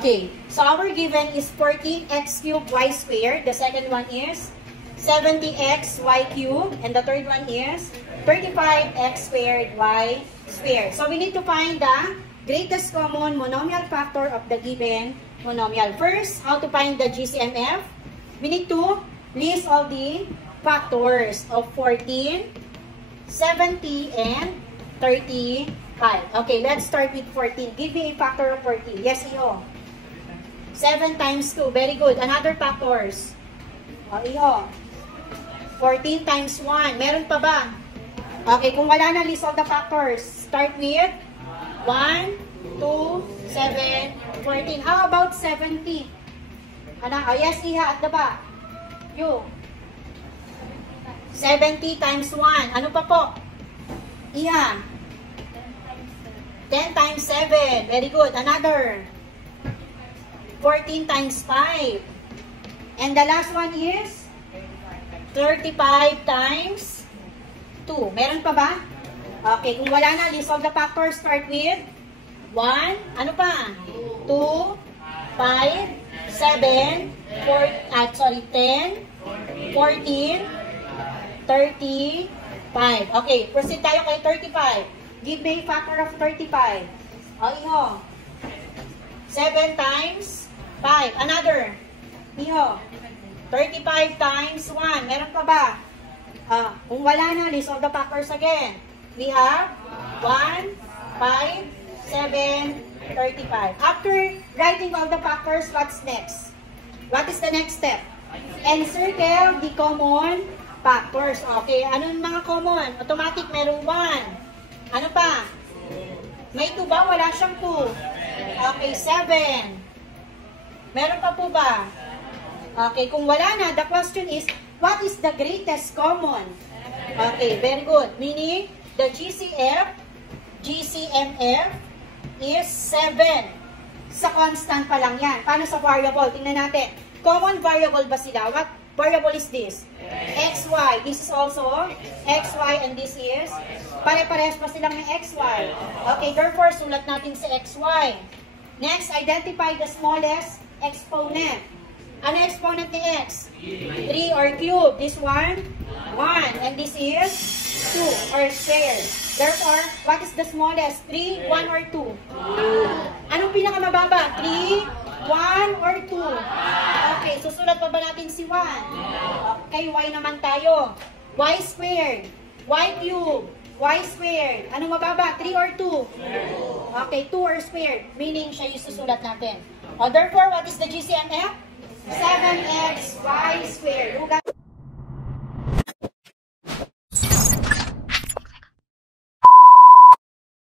Okay, so our given is 14x cubed y squared. The second one is 70x y cubed. And the third one is 35x squared y squared. So we need to find the greatest common monomial factor of the given monomial. First, how to find the GCMF? We need to list all the factors of 14, 70, and 35. Okay, let's start with 14. Give me a factor of 14. Yes, iyo. 7 times 2. Very good. Another factors. Iyo. 14 times 1. Meron pa ba? Okay, kung wala na, list all the factors. Start with 1, 2, 7, 14. How about 70? Ano? Oh, yes, Iha, at the back. You. 70 times 1. Ano pa po? Iha. 10 times 7. Very good. Another. 14 times 5. And the last one is 35 times 2. Meron pa ba? Okay, kung wala na, list all the factors. Start with 1. Ano pa? 2, 5, 7, 10, 14, 35. Okay, proceed tayo kay 35. Give me a factor of 35. O, iho. 7 times 5. Another. Iho. 35 times 1. Meron pa ba? Kung wala na, list all the factors again. We have 1, 5, 7, 35. After writing all the factors, what's next? What is the next step? Encircle the common factors. Okay, anong mga common? Automatic, merong 1. Ano pa? May 2 ba? Wala siyang 2. Okay, 7. Meron pa po ba? Okay, kung wala na, the question is, what is the greatest common? Okay, very good. Meaning, the GCMF is 7. Sa constant pa lang yan. Paano sa variable? Tingnan natin. Common variable ba sila? What variable is this? XY. This is also XY and this is pare-parehas pa silang ng XY. Okay, therefore, sulat natin sa XY. Next, identify the smallest exponent. Ano exponent ni X? 3 or cube. This one, 1. And this is 2 or squared. Therefore, what is the smallest? 3, 1 or 2? 2. Anong pinakamababa? 3, 1 or 2? Okay, susulat pa ba natin si 1? Okay, Y naman tayo. Y squared. Y cube. Y squared. Anong mababa? 3 or 2? Okay, 2 or squared. Meaning, siya yung susulat natin. Therefore, what is the GCMF? 7x y squared. Hugas